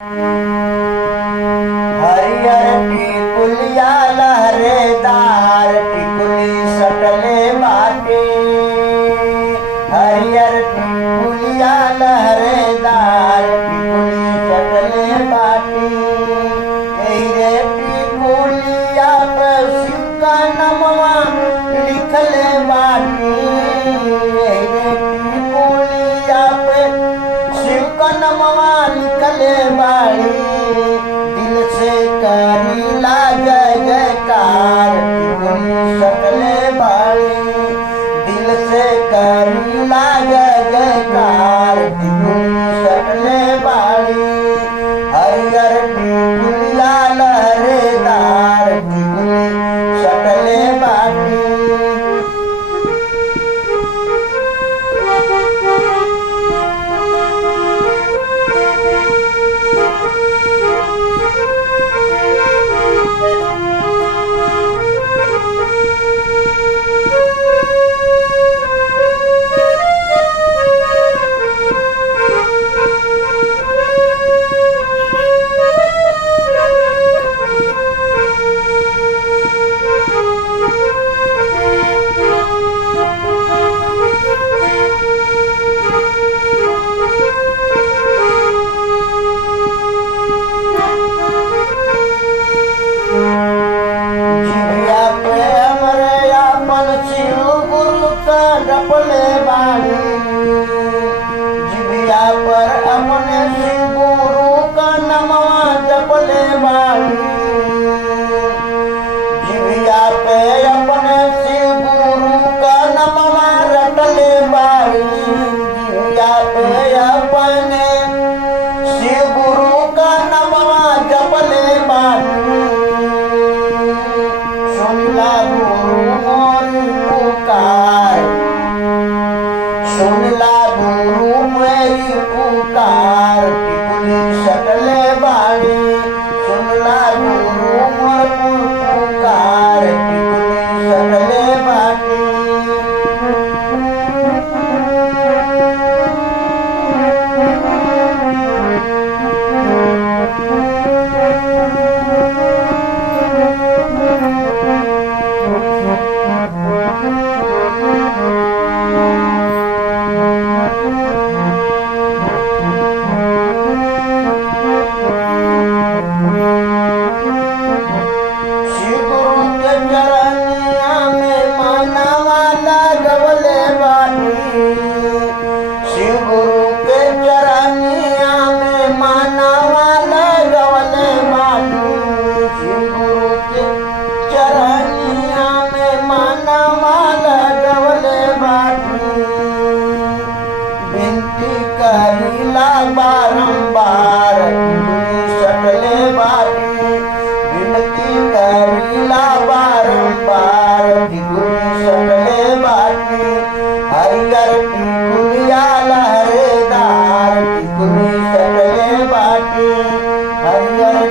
हरियर टिकुलिया लहरेदार टिकुली सटले बाटे। हरियर टिकुलिया लहरेदार टिकुली सटले बाटे। एरे टिकुलिया पे शिव का नमवा लिखले बाटे। एरे टिकुलिया पे शिव का नमवा लिखले बाड़ी। दिल से करीला जय जयकार टिकुली सटले बाड़ी। दिल से करीला जय जयकार टिकुली सटले बाड़ी। हरियर टिकुलिया लहरेदार टिकुली सटले बाड़ी। जपले बाड़ी। जिभिया पर अपने शिव गुरु का नमवा जपले बाड़ी। जिभिया पे अपने शिव गुरु का नमवा रटले बाड़ी। जिभिया पे अपने शिव गुरु का नमवा जपले बाड़ी। सुनला गुरु मोरी पुकार। सुनला गुरु मेरी पुकार टिकुली सटले बाड़ी। सुनला गुरु मोर पुकार टिकुली सटले बाड़ी। करीला बारंबार टिकुली सटले बाड़ी। विनती करीला बारंबार टिकुली सटले बाड़ी। हरियर टिकुलिया लहरेदार टिकुली सटले बाड़ी। हरियर